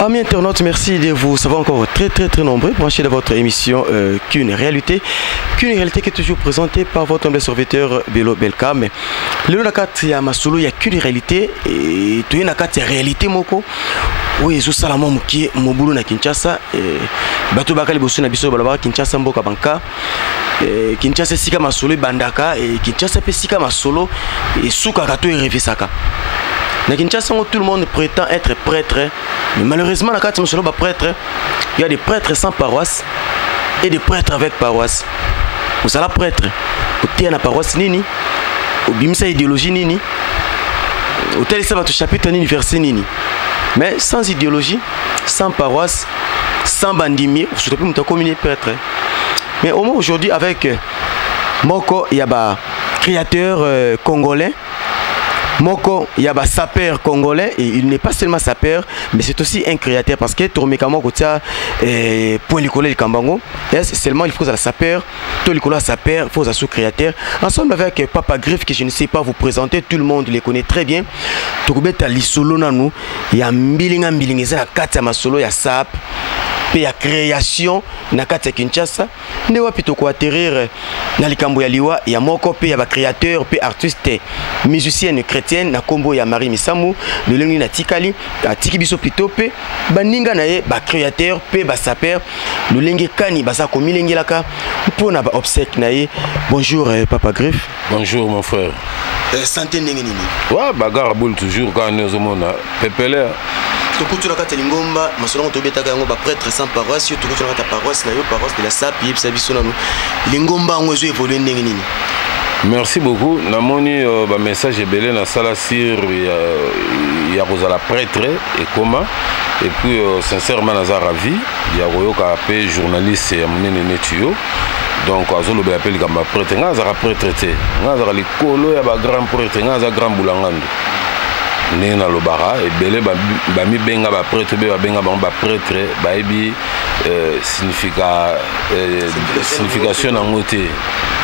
Amis internautes, merci de vous savoir encore très nombreux branchés dans votre émission Qu'une réalité. Qu'une réalité qui est toujours présentée par votre humble serviteur Bello Belka. Mais le nakat ya masolo ya qu'une réalité et tout nakat ya réalité moko. Oui, zo salama muki mobulu na Kinshasa bato bakali bosu na biso balaba Kinshasa mboka banka. Kinshasa sika masolo bandaka et Kinshasa pe sika masolo et suka kato e revisaka. Na Kinshasa, tout le monde prétend être prêtre, mais malheureusement, dans le cas prêtre, il y a des prêtres sans paroisse et des prêtres avec paroisse. Vous allez prêtre, vous avez une paroisse nini, vous avez une idéologie nini, vous avez un chapitre nini, verset nini. Mais sans idéologie, sans paroisse, sans bandimier, vous ne pouvez pas communier prêtre. Mais au moins aujourd'hui, avec Moko, il y a un créateur congolais. Moko Yaba sapeur congolais et il n'est pas seulement sapeur mais c'est aussi un créateur parce que Tormekamo Kotia pour l'école de Kambango seulement il faut la sapeur tout l'école sapeur il faut sous créateur ensemble avec Papa Griff que je ne sais pas vous présenter tout le monde les connaît très bien Tokubeta lisolo nanu ya mbilinga mbilingeza na kati ya masolo ya sap pe ya création na kati ya Kinshasa nde wapi toko atterrir na likambo ya liwa ya moko pe ya ba créateur pe artiste musicienne chrétienne na kombo ya Marie Misamu le lengi na tikali atiki biso plutôt pe baninga na ye ba créateur pe ba saper le lengi kani basa ko milengelaka mpona ba obsèque na ye. Bonjour Papa Griff. Bonjour mon frère. Santé ndenge nini? Ouais bagarre boule toujours quand nous omona pepele. Tout le cas lingomba masolo to betaka yango ba prêtre sans paroisse tout le cas ta paroisse na yo paroisse de la sap yebisa biso nanu lingomba ngo ezo évoluer ndenge nini. Merci beaucoup namoni ba message ebele na sala sur ya kozala prêtre et comment et puis sincèrement naza ravi ya koyoka pe journaliste ya monene netio donc azolo be appel comme prêtre nga za prêtre te nga za likolo ya ba grand prêtre nga za grand boulangando Nena lobara et belé bami benga ba prêtre be benga ba prêtre ba ebi signification nangote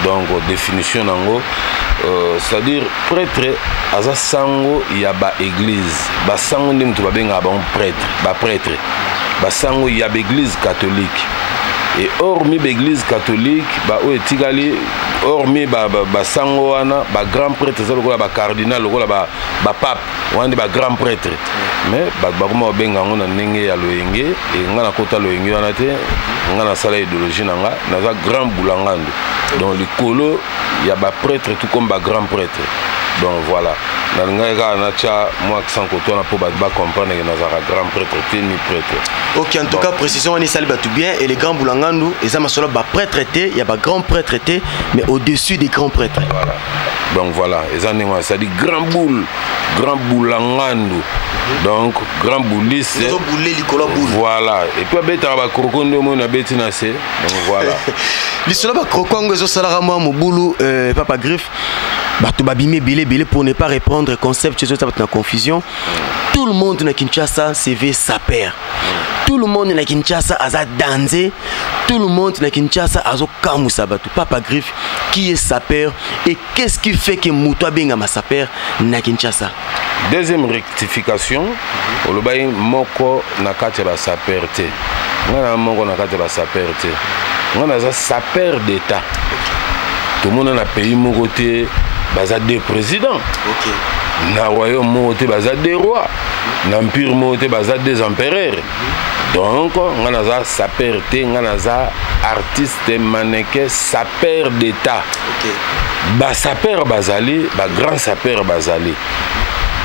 donc définition nango c'est-à-dire prêtre aza sango ya ba église ba sango ndem to ba benga ba prêtre ba sango ya ba église catholique et hormis l'église catholique ba o etigali hormis ba sango wana ba grand prêtre ça lokola ba cardinal lokola ba pape wande ba grand prêtre mais ba kuma benga ngona ndenge ya loyenge et ngana kota loyenge wana te ngana sala idéologie nanga naza grand boulangando donc likolo ya ba prêtre tout comme ba grand prêtre donc voilà nanga na cha moi sans koto na po ba comprendre que naza grand prêtre ni prêtre. OK, en tout cas précision on est salé tout bien et les grands boulangando et ça masolo ba prêtre il y a ba grand prêtre mais au-dessus des grands prêtres. Voilà. Donc voilà, ça dit grand boulangando. Donc grand bouliste. Voilà. Et puis beta ba krokondo mo na betina se. Donc voilà. L'histoire ba krokongo zo salara mo mobulu Papa Griff. Bato babime bilé pour ne pas répondre concept chez eux ça va être en confusion. Tout le monde na Kinshasa CV saper. Tout le monde na Kinshasa a dansé. Tout le monde na Kinshasa a kamusa bato. Papa Griff qui est sapeur et qu'est-ce qui fait que Moutoua benga ma sapeur na Kinshasa? Deuxième rectification, olobayi moko na kati ba sapeur te. Ngana moko na kati ba sapeur te. Ngana za sapeur d'état. Tout le monde na pays moko te baza des présidents. OK. Na royaume moko te baza des rois. Na empire moko te baza des empereurs. Donc, on a sapeur te, on a artiste mannequin sapeur d'état. OK. Ba sapeur bazali, ba grand sapeur bazali.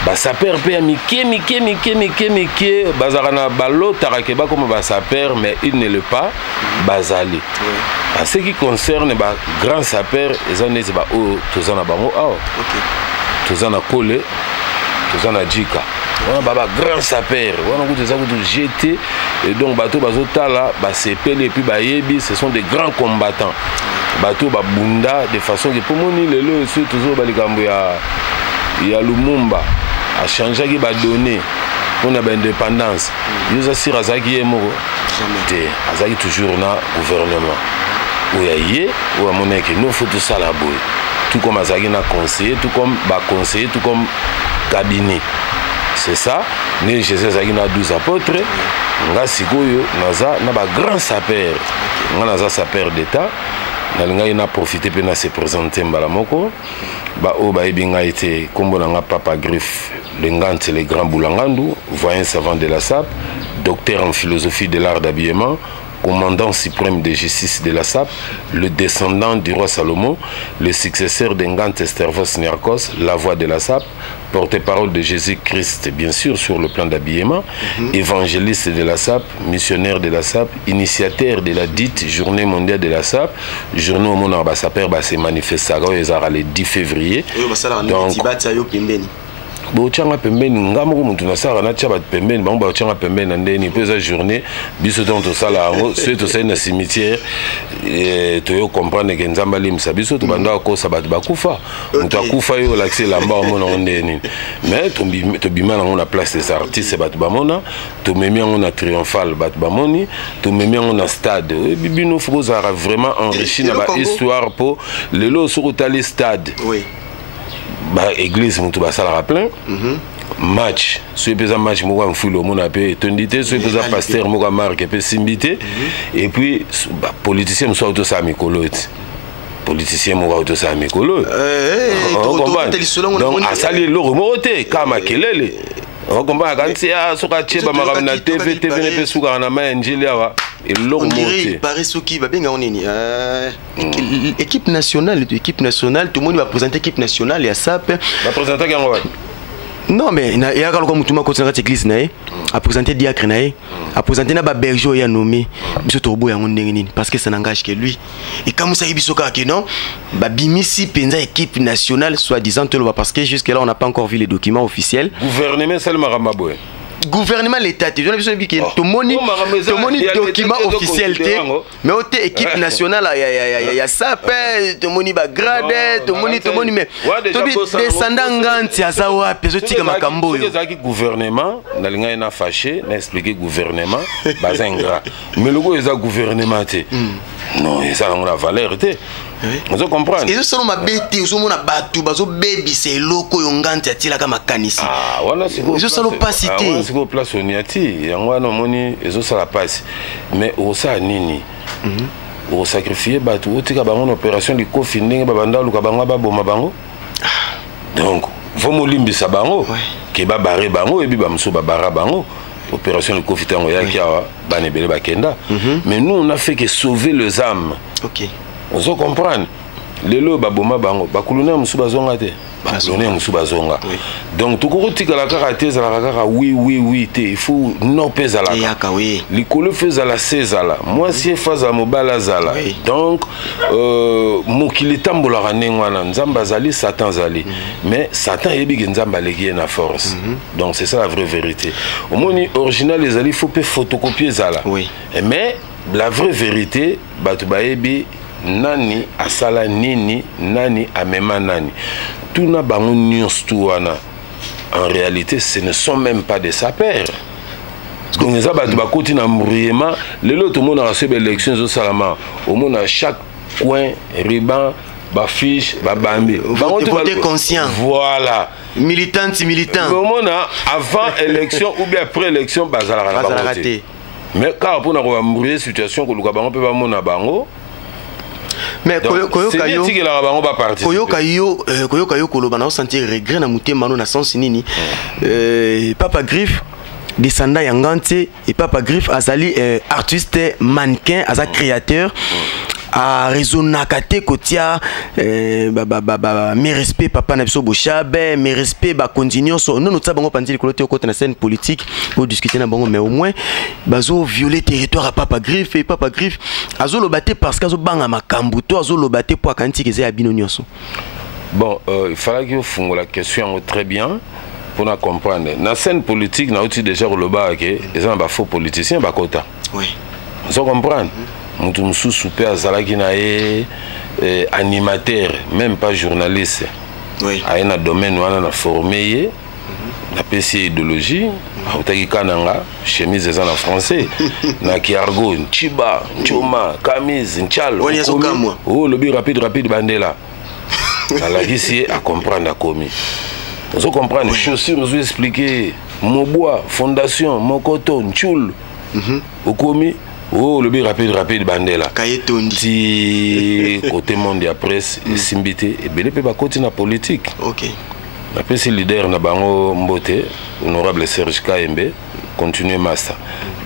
Ba sapeur pe mike bazarana balo tarakeba comme ba sapeur mais il ne le pas bazali. Oui. En ce qui concerne ba grand sapeur, ils ont dit ba o tozana bango ah. OK. Tozana kole, tozana jika. On a baba grand sapeur, on a des gens jeté et donc bateau bazotala ba sepele et puis ba yebi ce sont des grands combattants. Bateau ba bunda de façon que pour moni lelo c'est toujours ba likambo ya Lumumba a changé qui ba donner on a ba indépendance. Ils assurent azaki emoko jamais azaki toujours na gouvernement. Oyaye ou amoneke no faut tout ça la boy. Tout comme azaki na conseiller, tout comme ba conseiller, tout comme cabinet. C'est ça. né Jésus azalaki na 12 apôtres nga sikoyo naza na ba grand sapeur nga naza sapeur d'état nalingai na profiter pe na se présenter mbala moko ba o ba ebinga été kombo na nga Papa Griffe le Ngante le grand Boulangandu, voyant savant de la SAP, docteur en philosophie de l'art d'habillement, commandant suprême de justice de la SAP, le descendant du roi Salomon, le successeur d'Engante Estervos Niarchos, la voix de la SAP, porte-parole de Jésus-Christ, bien sûr, sur le plan d'habillement, évangéliste de la SAP, missionnaire de la SAP, initiateur de la dite Journée mondiale de la SAP, journée au monde ambassadeur, se manifestera le 10 février. Donc, bochanga pembeni ngamo ko mutu na sara na tchaba pembeni bango bochanga pembeni na ndeni pesa journée biso donc to sala ngo c'est to na cimetière to yo comprendre que nzamba limsa biso to banda ko sabat bakufa mutu akufa yo l'accès lamba mona ndeni mais to bima na la place des artistes bat bamona to memi on a triomphal bat bamoni to memi on a stade bibino faut vraiment enrichi na ba histoire pour le lo sur tali stade. Oui. Bah église mutu basala plein match ce pesa match moko mfulo mona pe tondité ce pesa pasteur moko marque pe simbité et puis bah politicien mso auto sa mikolo politicien moko auto sa mikolo donc asali lo remote kama kelele on comprend quand c'est à soka tcheba makamna TV ne pe suka na ma njili awa on dirait Paris Souki va bien équipe nationale tout le monde va présenter équipe nationale et à ça va présenter non mais il y a quand comme tout le monde continue à église naé à présenter diacre naé à présenter na ba berger ya nommé biso tobo ya ngondengini parce que ça n'engage que lui et comme ça bisoka que non ba bimisi penza équipe nationale soi-disant parce que jusque là on n'a pas encore vu les documents officiels gouvernement Salma Ramaboué gouvernement l'état tu vois tout moni document officiel mais au équipe nationale il y a ça tout moni ba grade tout moni mais descendant Ngante azawa peso tika makambo yo ezaki gouvernement na linga na fâché na expliquer gouvernement bazengra mais le go eza gouvernement te non ça a la valeur te vous comprenez et ça ma bête vous mona batu bazo baby c'est loko yo Ngante atila kama kanisi ah voilà c'est vous ça pas cité c'est ko place oniati yango na moni ezo sala passe mais au sa nini au sacrifier batu otika bango opération de confinement babanda luka bango ba boma bango donc vous molimbisa bango ke ba barrer bango et bi ba mso ba bara bango opération de confinement ya kia ba nebele ba kenda mais nous on a fait que sauver les âmes. OK. Vous comprenez lelo baboma bango bakuluna musu bazonga te bazonga musu bazonga donc tukotika la karaté za la kara oui te il faut non pesa la yaka oui likolo feza la sezala moi si faza mobala zala donc mokili tambola ranengwa na nzamba zali satan zali mais satan yebi ke nzamba legi na force donc c'est ça la vraie vérité au moni original les ali faut pe photocopier zala mais la vraie vérité batu baebi nani asala nini nani amema nani tuna bango nyons tuana en réalité ce ne sont même pas des sapeurs donc les abatu bakoti na mbriema lelo tout monde a reçu l'élection zo salama au monde à chaque coin riban ba fiche ba bambi voter conscient voilà militant au monde avant élection ou bien après élection bazala raté mais quand on a une situation que le bango peut pas mona bango mais koyoka yo koloba na sentir regret na mutema no na sens nini Papa Griffe descendant ya Ngante et Papa Griffe azali artiste mannequin aza créateur a raisonnaka te kotia mes respects papa na biso Bochabe mes respects ba continuer so non notsa bango pandili kolote côté na scène politique pour discuter na bango mais au moins bazo violer territoire à Papa Griffe et Papa Griffe azo lobaté parce que azo banga makambu to azo lobaté pour akanti keze ya bino nyonso. Bon il fallait que fungo la question très bien pour na comprendre na scène politique na outil déjà loba que les gens ba faux politiciens ba kota oui vous comprenez mutu mususu pe azalaki na animateur même pas journaliste oui aina domaine wana na formé na PC idéologie autaki kananga chemise za na français na kiargo chiba choma camise nchalo oh le bi rapide bandela alaki si à comprendre a commis vous comprenez chaussures nous expliquer Moboa, Fondation, Mokoto, Nchul, Okomi, oh, le bien rapide, Bandela. Si côté monde de la presse, Simbité, et bien, il peut continuer la politique. Ok. Après, si leader na bango Mbote, honorable Serge Kaembe, continue master.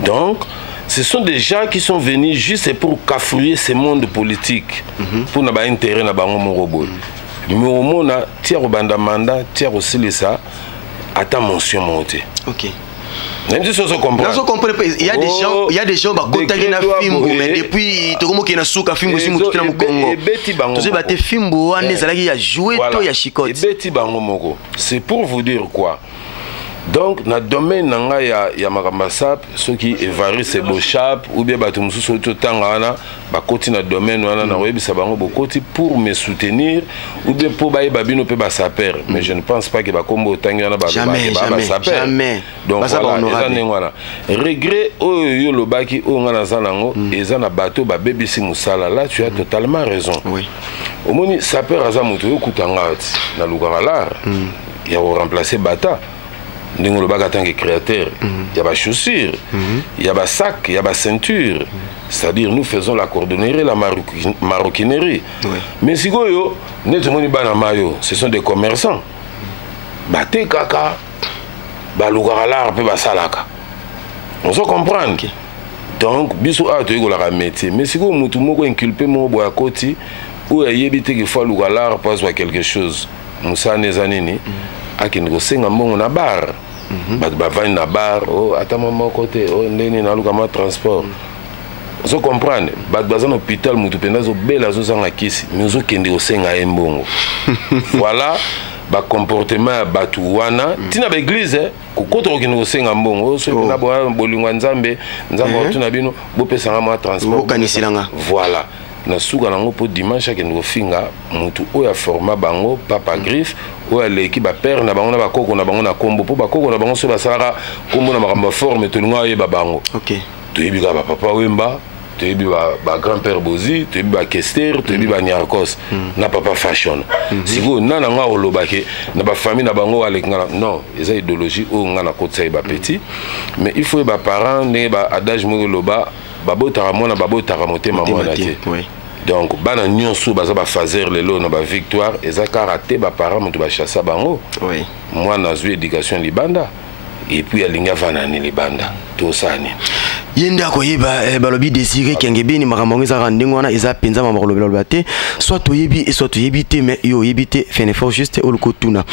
Donc, ce sont des gens qui sont venus juste pour cafouiller ce monde politique, pour n'avoir intérêt na bango morobo. Mais au moins, tiers au bandamanda, tiers au silisa, attends mention monté. Ok. Même si ça comprend. Il y a des gens, il y a des gens qui ont film, mais depuis tout le monde qui a souka film aussi mutu na Congo. Tu sais battre film boa ne zalaki ya jouer to ya chicote. C'est pour vous dire quoi. Donc dans le domaine nanga ya makambasap ceux qui évarissent ces beaux chap ou bien batu mususu to tangana ba koti na domaine wana na webisa bango bokoti pour me soutenir ou bien pour ba babino pe ba saper, mais je ne pense pas que ba kombo tangana ba saper. Jamais. Donc voilà, regret oyo lobaki o ngana zanango eza na bateau ba bebisi musala, là tu as totalement raison. Oui. Au moins saper aza mutu yo kutanga na lugara il y a remplacer bata. Nous avons tant que créateur, il y a des chaussures, il y a des sacs, il y a des ceintures. C'est-à-dire nous faisons la cordonnerie, la maroquinerie. Mais si vous ce sont des commerçants. Bate kaka, balugarala, basalaka. On se comprend. Donc, bisou a tu la métier. Mais si vous avez inculpé mon bois côté, ou ayébité qu'il faut lugalar pour quelque chose, Moussa Nezanini. Aki ngosenga mbongo na bar ba vani na bar oh atama mon côté oh ndeni na luka ma transport zo comprendre ba bazana hôpital mutu penda zo bela zo sanga kisi mais zo kende osenga mbongo voilà ba comportement batu wana tina ba église ko koto kende osenga mbongo so na bolingwa nzambe tuna bino bo pesa ma transport voilà na suka nango po dimanche ke ngo finga mutu oya forma bango papa griffe oya leki ba père na bango na bakoko na bango na kombo po bakoko na bango so basara kombo na makamba forme to nga ye ba bango. OK. To yebi ba papa Wemba, to yebi ba grand-père Bozi, to yebi ba Kester, to yebi ba Nyarkos na papa fashion. Siko na nga olobake na ba famille na bango alek ngala non, eza idéologie o nga na kotsa ba petit mais il faut ba parents ne ba adage mo loba babotara mona babotara motema mona te. Donc bana nyonso baza ba fazer lelo na ba victoire eza karaté ba parents mutu ba chassa bango. Oui. Moi na zui éducation libanda et puis alinga vanani libanda to sani. Yenda ko yeba balobi désiré kengebeni makambo eza randingo wana eza penza mama kolobela lobate soit to yebi et soit to yebite mais yo yebite fait un effort juste au lokotuna.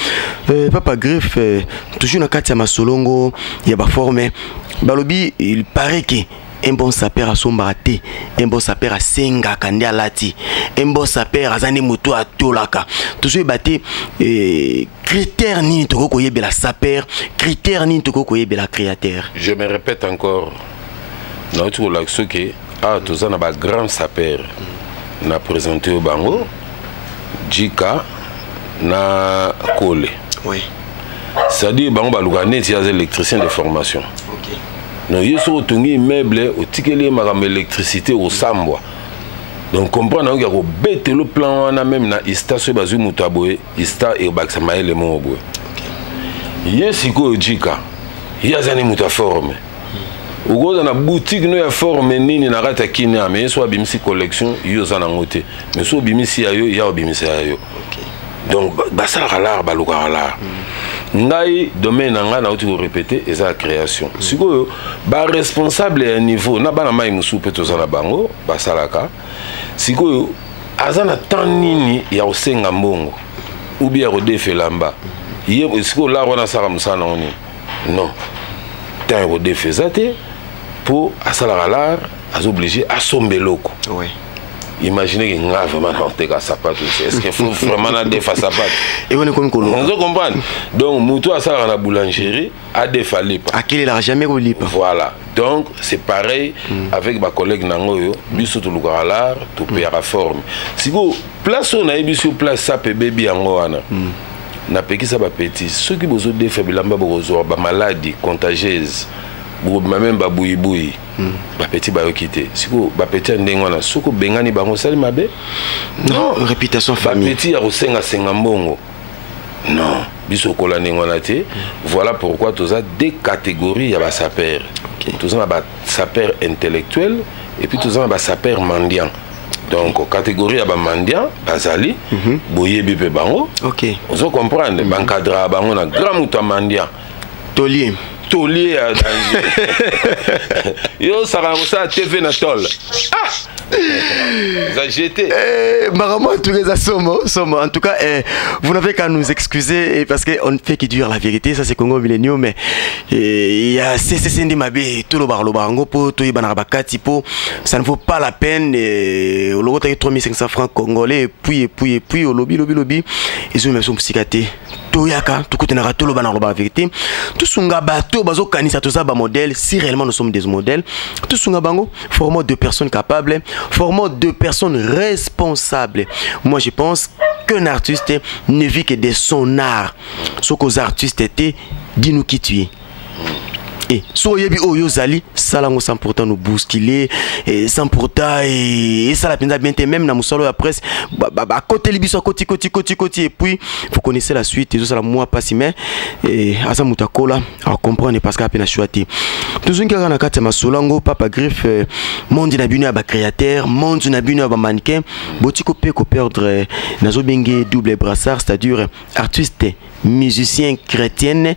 Papa Griffe toujours na kati ya masolongo ya ba forme balobi il paraît que un bon sapeur à son baraté, un bon sapeur à senga kande alati, un bon sapeur à zane moto à tolaka. Toujours batté critère ni toko koye bela sapeur, critère ni toko koye bela créateur. Je me répète encore. Notre l'action que ah tous on a ba grand sapeur na présenté au bango, Jika na Kole. Oui. C'est-à-dire bango ba lugane ti az électricien de formation. OK. Non, il y a un immeuble au ticket maram électricité au Sambwa. Donc comprendre qu'il y a un bête le plan on a même na ista sur bazu mutaboe ista et baksamae le mobo. Il y a siko Jika. Il y a zani mutaforme. Au gros na boutique no ya forme nini na rata kina mais soit bimisi collection yo zana ngote. Mais soit bimisi ayo ya bimisi ayo. Donc basala ralar baluka ralar. Ngai domaine nga na uti répéter eza création. Siko ba responsable à niveau na bana mai musu peto zana bango basalaka. Siko azana tanini ya osenga mbongo. Ou bien redefe lamba. Yé siko la wana sara musana oni. Non. Tant redefe zate pour asala lar az obligé à sombeloko. Oui. Imaginez que grave vraiment on te casse pas tout. Est-ce qu'il faut vraiment des face à patte? Et on est comme colon. On comprend. Donc moutou à ça à la boulangerie a défalé pas. À qui il a jamais roulé pas. Voilà. Donc c'est pareil avec ma collègue Nangoyo, biso to lugalar, to pera forme. Si vous place on a biso place ça pe baby angoana. Na peki ça ba petit. Ceux qui besoin de faible lamba bozo ba maladie contagieuse. Même ba bouyi ba petit ba okité siko ba petit ndengona soko bengani bango sali mabe non réputation famille ba petit ya kosenga senga mbongo non biso kolani ngona te. Voilà pourquoi tous a deux catégories ya ba saper. Tous a ba saper intellectuel et puis tous a ba saper mendiant. Donc catégorie ya ba mendiant bazali boyebi pe bango. OK. Vous comprenez bankadra bango na grand muta mendiant. Tolier à danger. Yo ça TV na tol. Ah. Ça jeté. En tout cas, vous n'avez qu'à nous excuser parce qu'on ne fait que dire la vérité. Ça c'est Congo Millennium, mais il y a CCCND Mabé, tout le barlobango, tout le banarabakati, ça ne vaut pas la peine. Le lot est 3500 francs congolais, puis au lobby, ils ont même son psychiaté. Toyaka, tout côté n'a tout le banarloba vérité. Tout sunga bateau, bazo kanisa, tout ça, ba modèle. Si réellement nous sommes des modèles, tout sunga bango, formons de personnes capables. Formons de personnes responsables. Moi, je pense qu'un artiste ne vit que de son art. Ce qu'aux artistes étaient, dis-nous qui tu es. Et soyebi oyo zali salango sans pourtant nous bousculer et sans pourtant et ça la penza bien même na musalo ya presse ba côté libiso côté et puis vous connaissez la suite et ça la moi pas si mais et asa mutakola à comprendre parce qu'à peine choisi toujours ngaka na kati masolango papa griffe monde na bino ba créateur monde na bino ba mannequin botiko pe ko perdre nazo benge double brassard c'est-à-dire artiste musicien chrétien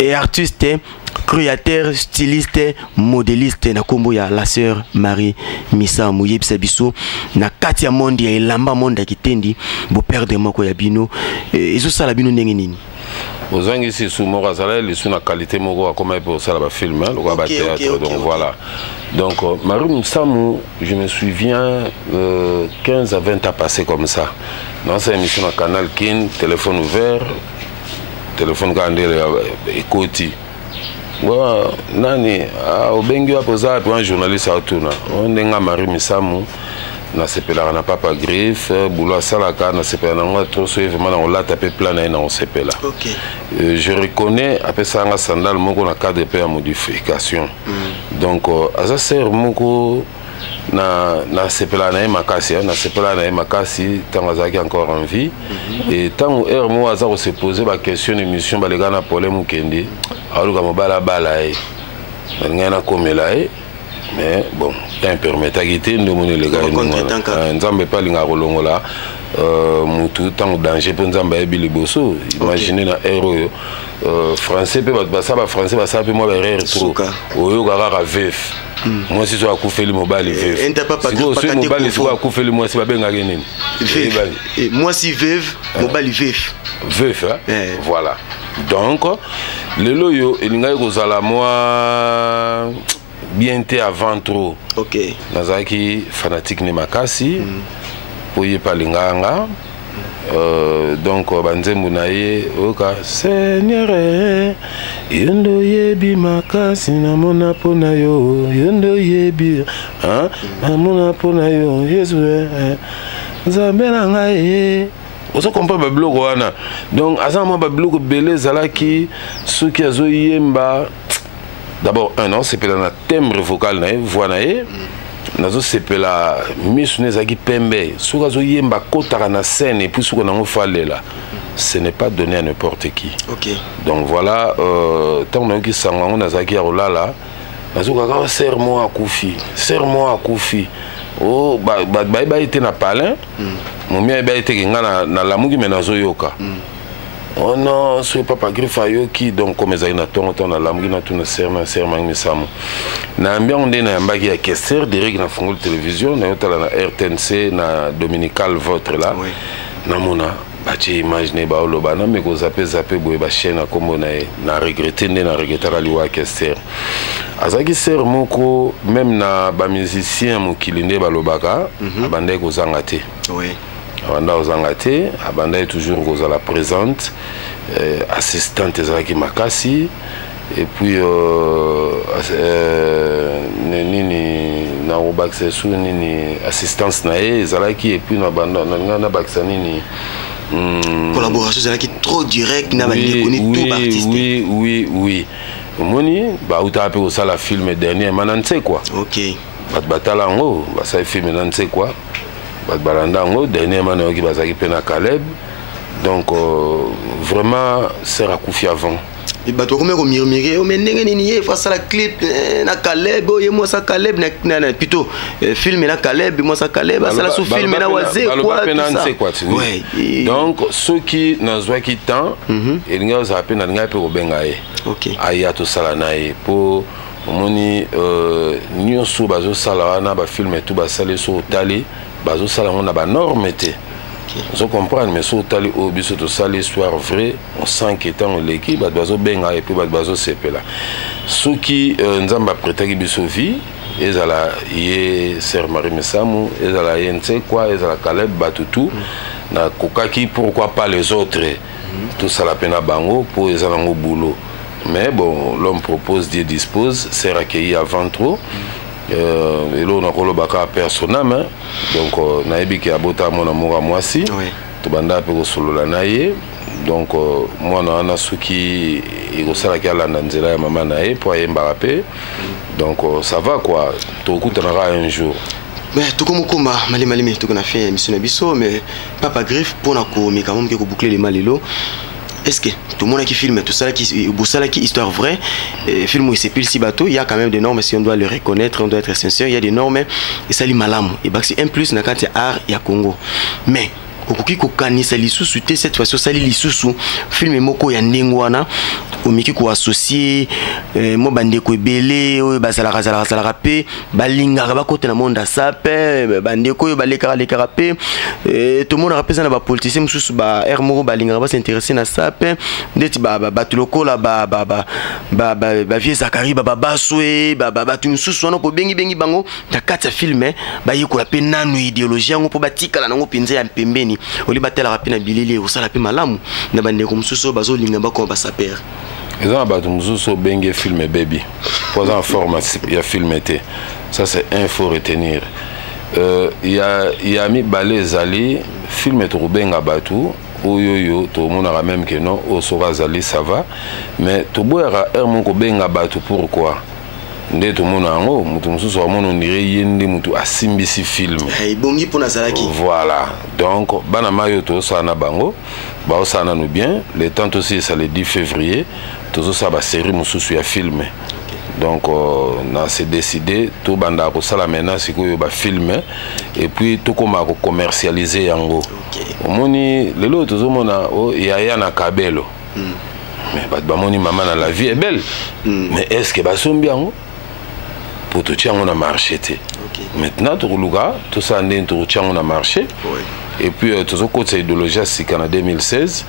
et artiste créateur, styliste, modéliste na kombo ya la sœur Marie Missa Mouyebisa biso na katia monde ya elamba monde kitendi bo perdre moko ya bino ezo sala bino ndenge nini ozangi si sumora sala les sous na qualité moko comme pour ça la film le ba théâtre donc voilà donc Marie Missa je me souviens 15 à 20 ans passé comme ça dans cette émission na canal Kin téléphone ouvert téléphone gandé écoute Bon, nani au bengi wa posa un journaliste à tourna on denga Marie Missamu na sepela na papa griffe boulot salaka na sepela na trop vraiment on l'a tapé plein na on sepela. OK. Je reconnais après ça nga sandal moko na cadre de modification. Donc asa ser moko na sepela na makasi tant azaki encore en vie et tant er mo aza se poser ba question émission ba les gars na problème kende aluka mobala bala e ngana komela e mais bon tant permettre agité ndomoni les gars nzambe pa linga kolongola mutu tant danger pour nzambe ebi liboso imaginez na héros français pe ba ça ba français ba ça pe moi ba rire trop oyo kaka veuf. Moi si je suis fait mobile veuve. Si mobile il faut couper le moi si babenga nini. Moi si veuve mobile veuve. Veuve voilà. Donc le loyo elinga kozala moi bien té avant trop. OK. Nazaki fanatique ne makasi. Poye palinganga. Donc banzembu naye oka Seigneur yondo yebi makasi na mona pona yo yondo yebi na mona pona yo Yesu nzambe na ngai oso comprendre ba bloko wana donc azama ba bloko belé zalaki soki azoyemba d'abord un an c'est na timbre vocal naye voix naye nazo sepela misune zaki pembe soka zo yemba kotaka na scène et puis soka nango falela ce n'est pas donné à n'importe qui. OK. Donc voilà tant que qui sangango nazaki ya rolala nazo kaka serment à Koufi oh ba été na palin mon mien ba été ngana na lamuki menazo yoka oh non ce papa griffayo qui donc comme ça na tonton na lamuki na tuna serment misamu na ambiance ndena yambaki ya Kester direct na fongol télévision na yotala na RTNC na Dominical votre là oui. Na mona bachi imaginer ba oloba na me ko zape boye ba chaîne kombo na regretter ndena regretter liwa Kester azaki ser moko même na ba musicien mokilinde balobaka abandai ko zangate oui abanda ozangate abandai toujours ko la présente assistante ezaki makasi et puis nini na obaxesu nini assistance nae ezalaki et puis na banda na baksa nini collaboration ezalaki trop direct na bandi koni tout artiste oui moni ba uta pe osala film dernier mananse quoi. OK batala ngo ba sa film nanse quoi bat balanda ngo dernier manoki bazaki pe na Caleb Donc vraiment c'est Rakoufi avant. Et bah toi comment murmurer mais n'engeni face à la clip na Caleb et moi ça Caleb na plutôt film na Caleb moi ça Caleb ça la sous film na Wazé quoi tout ça. Ouais. Donc ceux qui n'ont qui temps et nga za peine na pe ko benga e. OK. Aya to sala nae pour moni nyonso bazo sala na ba film et tout ba sala so tali bazo sala on a ba norme té. Je comprends, mais si on a au biso de ça l'histoire vraie, on sent qu'étant l'équipe, bah doit benga et puis bah doit se là. Ceux qui nous ont prêté qui biso vie, ils alla y Sœur Marie Messamou, ils alla y n'sait quoi, ils alla Caleb Batutu, na kokaki pourquoi pas les autres, tout ça la peine à bango pour ils alla au boulot. Mais bon, l'homme propose, Dieu dispose, c'est accueilli avant trop. Et là on a collé baka personnel donc naebi ki abota mon amour à moi si to banda pe ko solo la naie donc moi na na suki et ko sala ki ala nzela ya mama nae pour yemba rapé donc ça va quoi to kutana un jour mais tout comme combat malé tout qu'on a fait mission na biso mais papa griffe pour na ko mais quand même ko boucler les malilo. Est-ce que tout le monde qui filme tout ça qui histoire vraie film où c'est pile si bateau il y a quand même des normes si on doit le reconnaître on doit être sincère il y a des normes et ça li malamu et bah c'est un plus na quand art il y a Congo mais okoki kokanisa lisusu te cette fois ça li lisusu film moko ya ndengwana omiki ko associer mo bande ko ebele oyo bazala pe balingaka bakota na monde sape bande ko baleka pe tout le monde rappelle na ba politicien mususu ba air moko balingaka ba s'intéresser na sape ndeti ba tulokola ba vie Zakari ba baswe ba tu mususu wana ko bengi bango ta kata film ba yikola pe nanu idéologie ngo po batikala nango pinze ya pembeni oli batela rapina bilili osala pe malamu na bande ko mususu bazo linga ba ko ba saper. Ils ont abattu Moussou Bengue film baby. Pour en format, il y a film été. Ça c'est un faut retenir. Il y a mis Balé Zali, film est trop bien abattu. Oyoyo, tout le monde a même que non, au Sora Zali ça va. Mais tout le monde a un bien abattu pourquoi? Ndé tout le monde a un mot, Moussou soit mon on dirait yende Moutou a simbisi film. Bongi pour Nazaraki. Voilà. Donc, Banama Yoto Sana Bango, Bao Sana nous bien. Les temps aussi, ça le 10 février. Tout ça va série mususu ya filmé donc on s'est décidé tout banda ko sala maintenant c'est que va filmer et puis tout comme à commercialiser yango omoni lelo tout mona o ya na kabelo mais ba moni maman na la vie est belle mais est-ce que ba sombi yango pour tout tient on a marché maintenant tout luga tout ça ndé tout tient on a marché et puis tout ça côté idéologie c'est en 2016.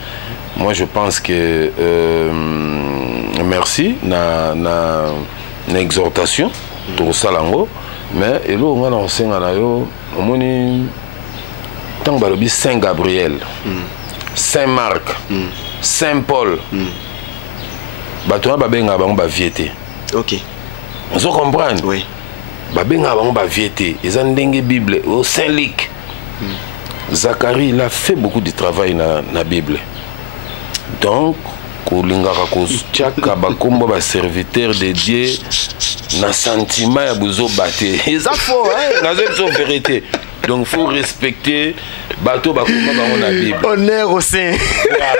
Moi je pense que merci na exhortation to salango mais elo ngana osenga na yo omoni tant balobi Saint Gabriel Saint Marc Saint Paul bato ba benga bango ba viété. OK. Vous comprenez? Oui. Ba benga bango ba viété ils ont ndenge Bible au Saint Luc. Zacharie il a fait beaucoup de travail na Bible. Donc, kolingaka ko tchaka bakomba ba serviteur de Dieu na sentiment ya buzo baté. Ils a faux hein, na vérité. Donc faut respecter bateau bakomba ba on a Bible. Honneur au sein. Voilà.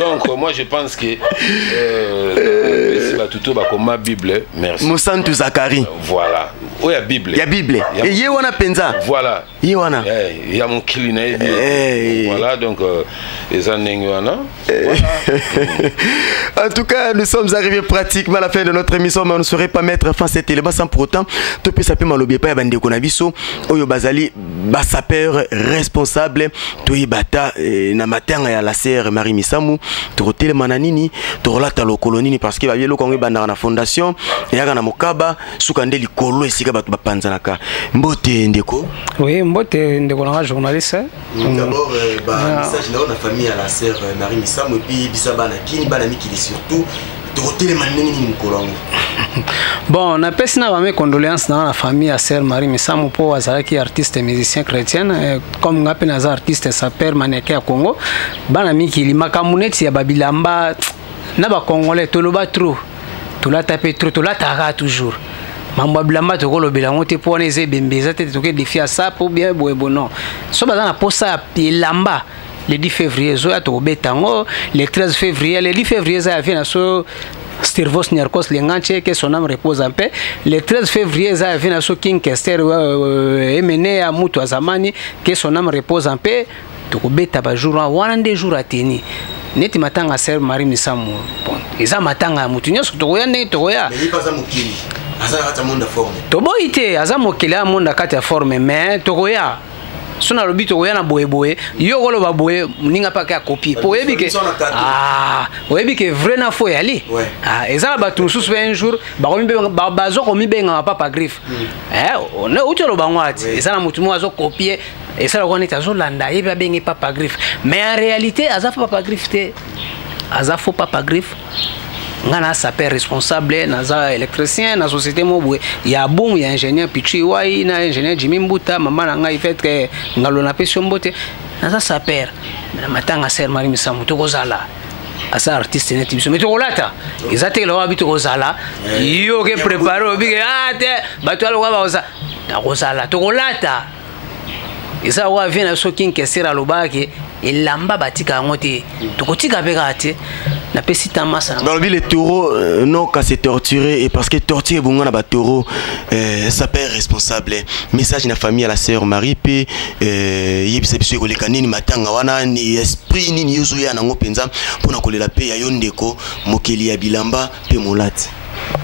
Donc moi je pense que si bateau bakomba Bible, merci. Mosantu Zakari. Voilà. Oh ya Bible. Il y a Bible. Et yé wana penza. Voilà. Yé wana. Il y a mon kilina. Voilà donc les années wana. En tout cas, nous sommes arrivés pratiquement à la fin de notre émission, mais on ne saurait pas mettre fin à cet élément sans pour autant tout peut s'appeler malobé pas bande konabiso oyo bazali basaper responsable to ibata na matanga ya la sœur Marie Messamou to hôtel mananini to relata lo kolonini parce que ba yelo kongo banda na fondation yaka na mokaba sukande likolo esika batu bapanzanaka mbote ndeko. Oui, mbote ndeko na journaliste. D'abord message na la famille à la sœur Marie Messamou et puis bisabana kini bana mikili surtout bon, on a passé mes condoléances dans la famille à sœur Marie Messamou pour Azalaki artiste et musicien chrétien comme on appelle un artiste sa père maneke à Congo banami qui li makamuneti ya babilamba na ba congolais toloba trop to la taper trop to la tara toujours mambo bilamba to kolo bilango te pour neze bembeza te to ke défi à ça pour bien boye bon non so bazana posa ya lamba le 10 février zo to betango le 13 février le 10 février ça vient na so Stirvos Niarkos Lenganche, que son âme repose en paix. Le 13 février, ça vient à ce King Kester Emene à Moutou Azamani, que son âme repose en paix. Tokobé Tabajour, un des jours à tenir. Neti matanga ser Marie Misamu. Bon, ils ont matanga Moutinho, Togoya, Netoya. Mais il pas à Mokili. Aza monde forme. Toboite, Azamokili a monde à forme, mais Togoya. Sona lobi Togoya na boye yo golo ba boye ninga pa ka copie po yebi ke oyebi ke vrai na fo yali eza ba tout sous un jour ba ko mbe ba zo ko mibenga papa griffe on a utolo ba ngwati eza na mutu mo azo copier eza la koneta zo landa yebi ba bengi papa griffe mais en réalité aza papa griffe te aza fo papa griffe ngana sapeur responsable naza électricien na société mobwe ya boom ya ingénieur Pichi Wai na ingénieur Jimmy Mbuta mama na ngai fait que ngalo na pesio mbote naza sapeur na matanga ser Marie Misamu to kozala asa artiste net biso meto kolata ezate lo habito kozala yo ke préparer obige ate bato alo ba oza na kozala to kolata eza wa vient na so king kesera lobake elamba batika ngote to kotika bekate. Dans le ville, les taureaux n'ont qu'à se torturer et parce que torturer bon na taureau ça peut être responsable. Message na famille à la sœur Marie pe yebisebiswe ko lekanini matanga wana ni esprit ni yuzu ya nango penza pona kolela pe ya yondeko mokeli ya bilamba pe molati.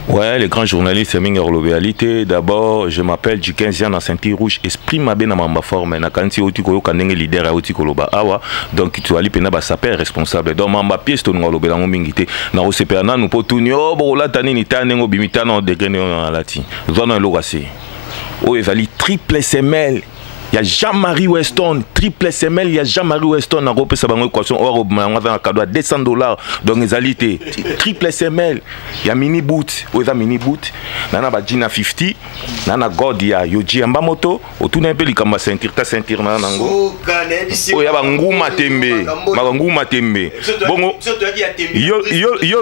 Ouais, les grands journalistes, c'est Minga Rolobealité. D'abord, je m'appelle du 15e dans Saint-Louis Rouge. Esprit m'a bien ma forme. Na kanti oti ko kanenge leader a oti koloba awa. Donc tu ali pena ba saper responsable. Donc ma pièce to ngolobe lango mingité. Na OCPA na nous potunyo bola tani ni tanengo bimita na degré na lati. Zona logasi. O ezali triple SML. Il y a Jean-Marie Weston, triple SML, il y a Jean-Marie Weston, on a repris sa équation, on a un cadeau à $200, donc les alités, triple SML, il y a mini boot, il y a mini boot, il y a Gina 50, il y a God, il y a Yoji Ambamoto, autour d'un peu, il y a ceinture, ta ceinture, il y a Ngouma Tembe, Ngouma Tembe, bon, yo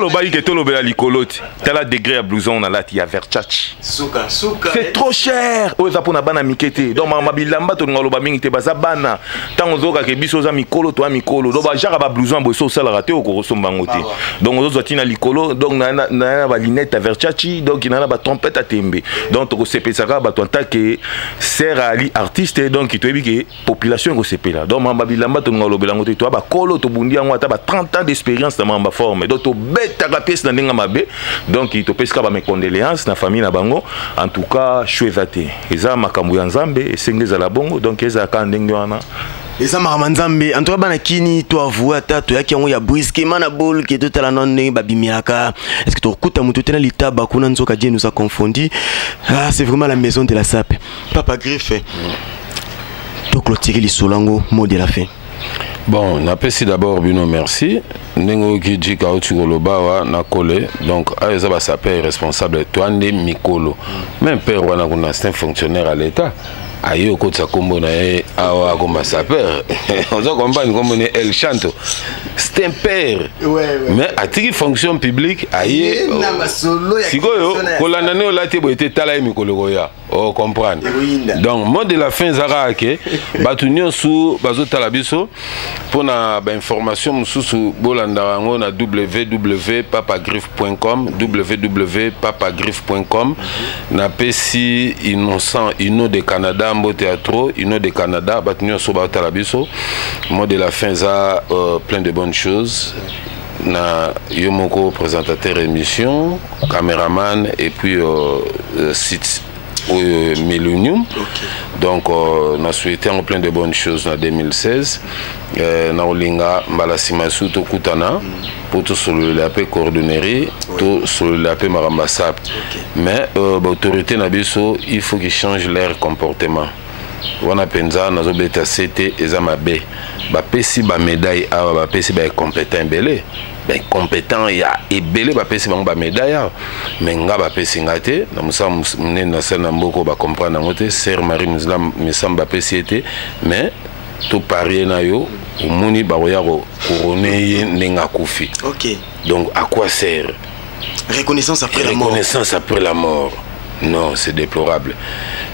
le bail qui est au lobby à l'icolote, tel a degré à blouson, il y a Versace, c'est trop cher, il y a pour la banane mikete, donc ma bilamba to ngaloba mingi te bazabana tango zoka ke biso za mikolo to mikolo do ba jara ba blouson bo so sala raté ko somba ngoti donc ozo tina likolo donc na ba linette Versace donc ina ba trompette à tembe donc to sepesaka ba tonta ke sert ali artiste donc to ebike population ko sepela donc mamba bilamba to ngaloba ngoti to ba kolo to bundi ngwa ta ba 30 ans d'expérience dans mamba forme donc to beta ka pièce na ndinga mabe donc to peska ba mes condoléances na famille na bango en tout cas chouezate eza makambu ya nzambe esengeza la bongo donc eza ka ndenge wana eza maramanzambe en tout cas bana kini to avouer ata to yaki yango ya brisque mana bol ke to tala non ndenge babimiaka est-ce que to kuta mutu tena litaba kuna nzoka Dieu nous a confondu c'est vraiment la maison de la sape papa griffe to clôturer les solango mot de la fin. Bon, n'apprécie d'abord Bino merci. Nengo qui dit kauti koloba na kole donc aza ba sape responsable toi ndé mikolo. Même père wana kuna c'est un fonctionnaire à l'état. Aïe au côté de combo na awa comme sapeur on se comprend comme on est El Chanto c'est un père mais à tiki fonction publique aïe si goyo kolanda ne olati bo était tala mikolo ya on comprend donc mot de la fin zara ke batunyo sous bazo tala biso pour na ba information mususu bolanda ngo na www.papagriffe.com www.papagriffe.com na pesi innocent ino de Canada Mbo Théâtre, Ino de Canada, Batunio Soba Talabiso. Mot de la fin, ça plein de bonnes choses. Na Yomoko, présentateur émission, caméraman et puis site Millennium. Donc, on a souhaité en plein de bonnes choses en 2016. Na Olinga, Malasimasu, Tokutana, pour tout sur le coordonnerie, tout sur le Marambasap. Mais l'autorité Nabiso, il faut qu'ils changent leur comportement. On a pensé à nos bêta CT et Zamabe. Bapesi ba médaille, bapesi ba compétent belé. Ben compétent ya ebele bapesi bango ba médaille mais nga bapesi ngate na musa mne na sana mboko ba comprendre ngote sœur Marie Misamba bapesi été mais tout parier na yo omoni ba roya ko couronner nenga kufi. OK. Donc à quoi sert reconnaissance après la mort? Reconnaissance après la mort. Non, c'est déplorable.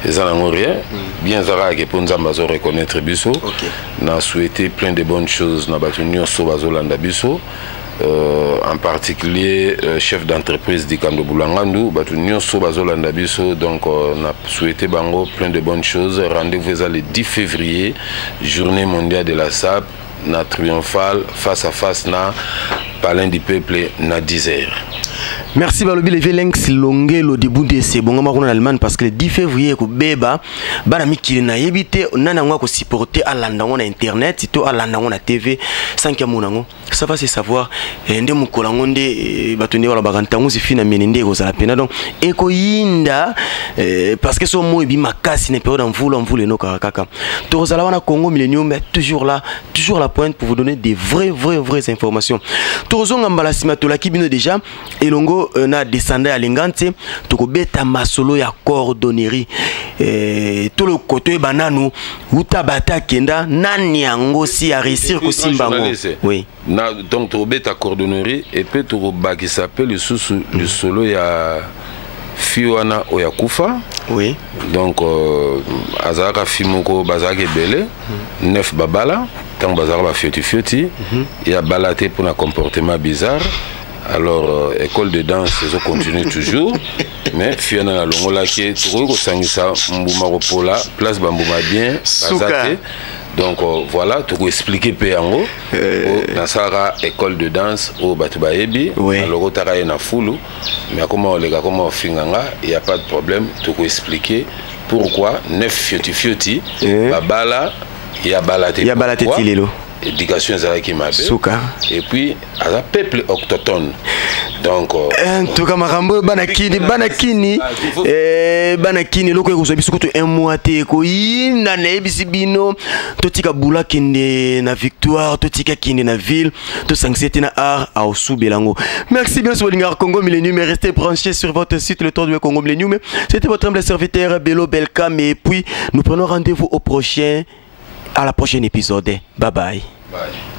Et ça n'a rien. Bien Zara qui pour nous reconnaître biso. On a souhaité plein de bonnes choses dans Batunio Sobazolanda biso. En particulier chef d'entreprise d'Ikando Boulangandu, Batunio Sobazolanda biso. Donc on a souhaité bango plein de bonnes choses. Rendez-vous le 10 février, journée mondiale de la SAP, na triomphal face à face na Palais du Peuple na 10h. Merci Balobi le Velenx Longue au début de ces bons en Allemagne parce que le 10 février ko beba bana mikili na yebite nana ngwa ko supporter à l'andango na internet sito à l'andango na TV sans que monango ça va se savoir ndé mukolango ndé batone wala bakantango zifina menende ko za pena donc e ko yinda parce que so mo bi makasi na période en voule no kaka to za la wana Congo Millennium mais toujours la pointe pour vous donner des vraies informations to zo ngambala simatula kibino déjà elongo na descendant à Lingante to beta masolo ya cordonnerie tout le côté banano utabata kenda nani yango si a réussir ko simbango oui donc to beta cordonnerie et puis to ba qui s'appelle le solo ya Fiwana Oyakufa oui donc azaka fimoko bazaka belé 9 babala tant bazaka ba fioti il y a balaté pour un comportement bizarre. Alors, école de danse, ça continue toujours. Mais Fiona na longola qui trouve sangisa mbuma ropola, place bambuma bien, bazate. Donc voilà, tu peux expliquer peu en haut. Dans Sara école de danse au Batubaebi, alors tara na fulu. Mais comment les gars comment finganga, il y a pas de problème, tu peux expliquer pourquoi 9 fioti babala il y a balaté tilelo. Éducation qui m'a et puis à la peuple autochtone donc en tout cas marambo banakini loko ko biso ko un mois te ko ina na bisibino to tika bula kinde na victoire to tika kinde na ville to sangsete na art à Osubelango. Merci bien sur le Congo Millennium, restez branchés sur votre site le temps du Congo Millennium. C'était votre humble serviteur Bello Belkam et puis nous prenons rendez-vous au prochain à la prochaine épisode. Bye bye. Bye.